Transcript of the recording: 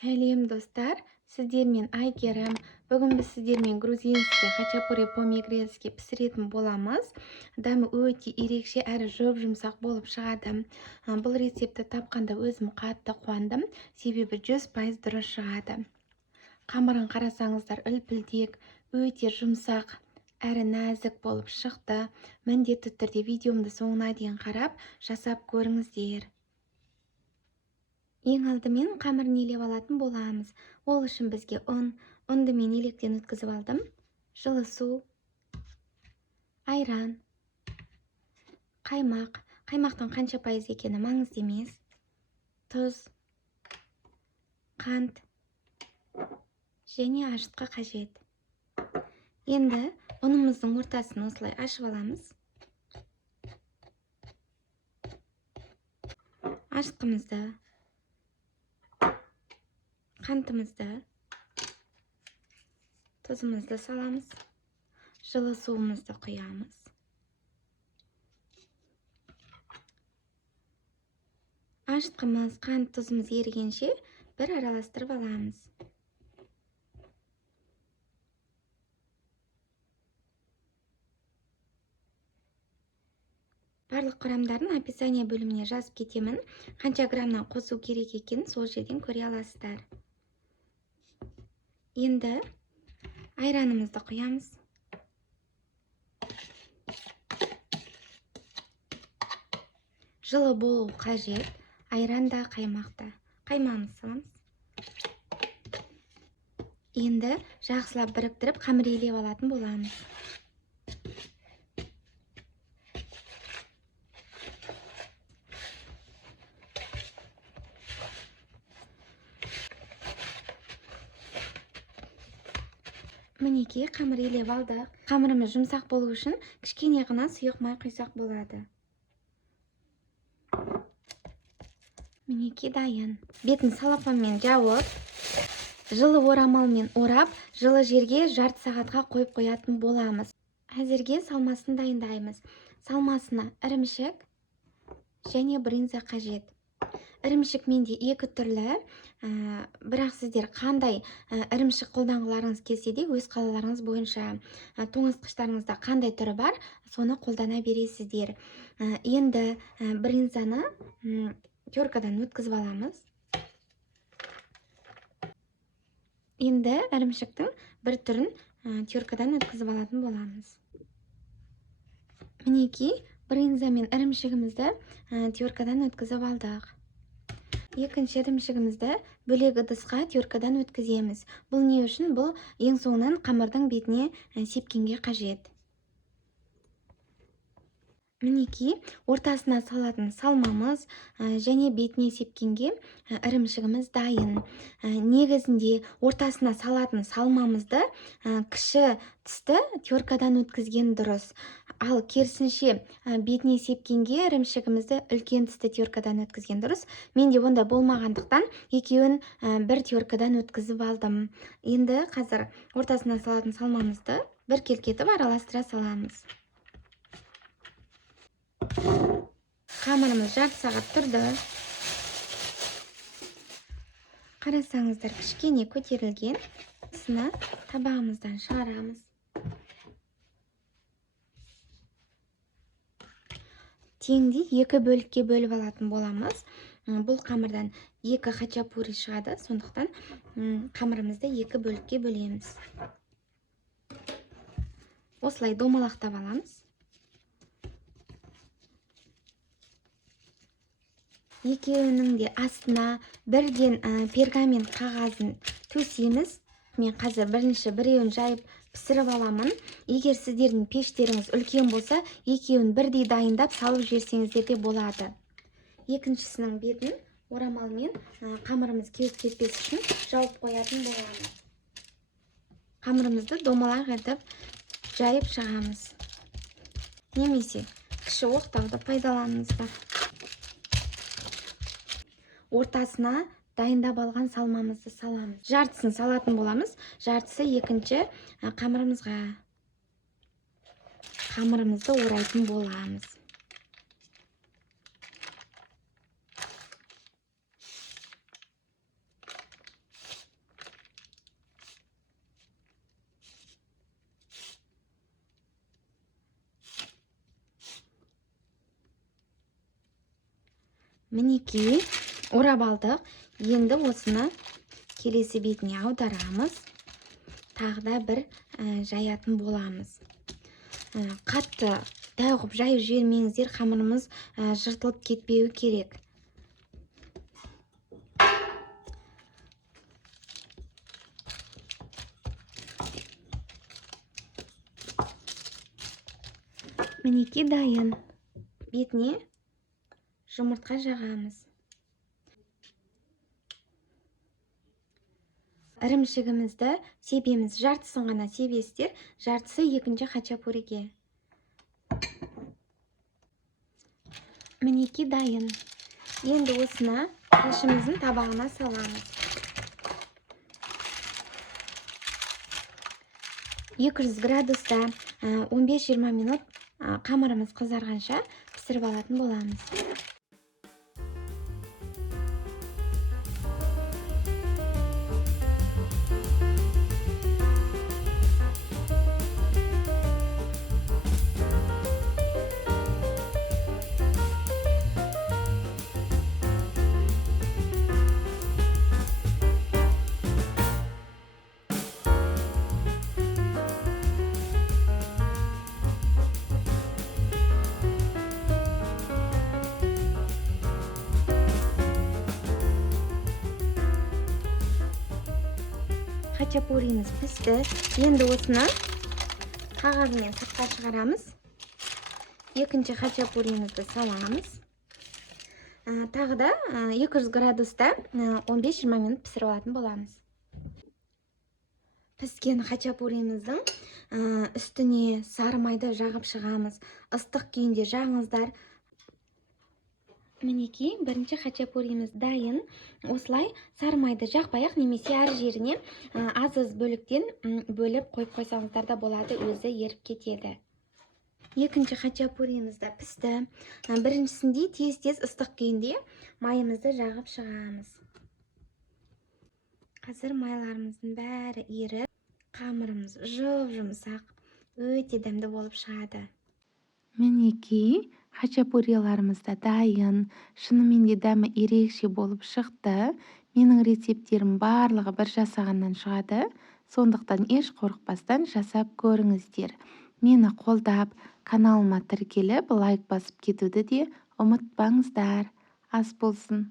Сәлем достар, сіздермен Айгерім. Бүгін біз сіздермен грузинский хачапури по-мегрелски пісіретін боламыз. Дәмі өте ерекше әрі жұмсақ болып шығады. Бұл рецепті тапқанда өзім қатты қуандым, себебі 100% дұрыс шығады. Қамырын қарасаңыздар үлпілдек, өте жұмсақ әрі нәзік болып шықты. Міндетті түрде видеомды соңына дейін қарап, жасап көріңіздер. Ең алдымен қамырын елеп алатын боламыз. Ол үшін бізге ұнды мен електен өткізіп алдым. Жылы су, айран, қаймақ. Қаймақтың қанша пайыз екені маңызды емес. Тұз, қант және ашытқы қажет. Енді ұнымыздың ортасын осылай ашып аламыз. Ашытқымызды, қантымызды, тұзымызды саламыз. Жылы суымызды құямыз. Ашытқымыз, қант, тұзымыз ерігенше бір араластырып аламыз. Барлық құрамдарын описание бөліміне жазып кетемін. Қанша граммнан қосу керек екенін сол жерден көре аласыздар. Енді айранымызды құямыз. Жылы болу қажет. Айранда, қаймақта. Қаймағымызды саламыз. Енді жақсылап біріктіріп, қамыр елеп алатын боламыз. Мінекей, қамыр елеп алдық. Қамырымыз жұмсақ болу үшін кішкене ғана сұйық май құйсақ болады. Мінекей дайын. Бетін салафанмен жауып, жылы орамалмен орап, жылы жерге жарты сағатқа қойып қоятын боламыз. Әзірге салмасын дайындаймыз. Салмасына ірімшік және брынза қажет. Ірімшік менде екі түрлі, бірақ сіздер қандай ірімшік қолданғыларыңыз келсе де, өз қалаларыңыз бойынша тоңазытқыштарыңызда қандай түрі бар, соны қолдана бересіздер. Енді брынзаны теркадан өткізіп аламыз. Енді ірімшіктің бір түрін теркадан өткізіп алатын боламыз. Мінекей, брынза мен ірімшігімізді теркадан өткізіп алдық. Екінші ірімшігімізді бөлек ыдысқа теркадан өткіземіз. Бұл не үшін? Бұл ең соңынан қамырдың бетіне сепкенге қажет. Мінекей, ортасына салатын салмамыз және бетіне сепкенге ірімшігіміз дайын. Негізінде ортасына салатын салмамызды кіші тісті теркадан өткізген дұрыс. Ал керісінше бетіне сепкенге ірімшігімізді үлкен тісті теркадан өткізген дұрыс. Менде ондай болмағандықтан екеуін бір теркадан өткізіп алдым. Енді қазір ортасына салатын салмамызды бір келкетіп араластыра саламыз. Қамырымыз жарты сағат тұрды. Қарасаңыздар, кішкене көтерілген. Осыны табағымыздан шығарамыз. Теңдей екі бөлікке бөліп алатын боламыз. Бұл қамырдан екі хачапури шығады, сондықтан қамырымызды екі бөлікке бөлеміз. Осылай домалақтап аламыз. Екеуінің де астына бірден пергамент қағазын төсейміз. Мен қазір біреуін жайып пісіріп аламын. Егер сіздердің пештеріңіз үлкен болса, екеуін бірдей дайындап салып жіберсеңіздер де болады. Екіншісінің бетін орамалмен қамырымыз кеуіп кетпес үшін жауып қоятын боламыз. Қамырымызды домалақ етіп жайып шығамыз. Немесе кіші оқтауды пайдаланыңыздар. Ортасына дайындап алған салмамызды саламыз. Жартысын салатын боламыз, жартысы екінші қамырымызға. Қамырымызды орайтын боламыз. Мінекей орап алдық. Енді осыны келесі бетіне аударамыз. Тағы да бір жаятын боламыз. Қатты дәу қылып жайып жібермеңіздер, қамырымыз жыртылып кетпеуі керек. Мінекей дайын. Бетіне жұмыртқа жағамыз. Ірімшігімізді себеміз, жартысын ғана себесіздер, жартысы екінші хачапуриге. Мінекей дайын. Енді осына ішіміздің табағына саламыз. 200 градуста 15-20 минут қамырымыз қызарғанша пісіріп алатын боламыз. Хачапурimiz пісті. Енді осыны қағазымен сыртқа шығарамыз. Екінші хачапуримizді саламыз. Тағы да 200 градуста 15-20 минут пісіріп алатын боламыз. Піскен хачапуримizдің үстіне сары майды жағып шығамыз. Ыстық күйінде жағыңыздар. Мінекей бірінші хачапурimiz дайын. Осылай сары майды жақпай-ақ немесе әр жеріне аз-аз бөліктен бөліп қойып қойсаңыздар да болады, өзі еріп кетеді. Екінші хачапурimiz да пісті. Біріншісінде тез-тез ыстық күйінде майымызды жағып шығамыз. Қазір майларымыздың бәрі еріп, қамырымыз жұп-жұмсақ, өте дәмді болып шығады. Мінекей хачапуриларымыз да дайын. Шынымен де дәмі ерекше болып шықты. Менің рецептерім барлығы бір жасағаннан шығады. Сондықтан еш қорықпастан жасап көріңіздер. Мені қолдап, каналыма тіркеліп, лайк басып кетуді де ұмытпаңыздар. Ас болсын.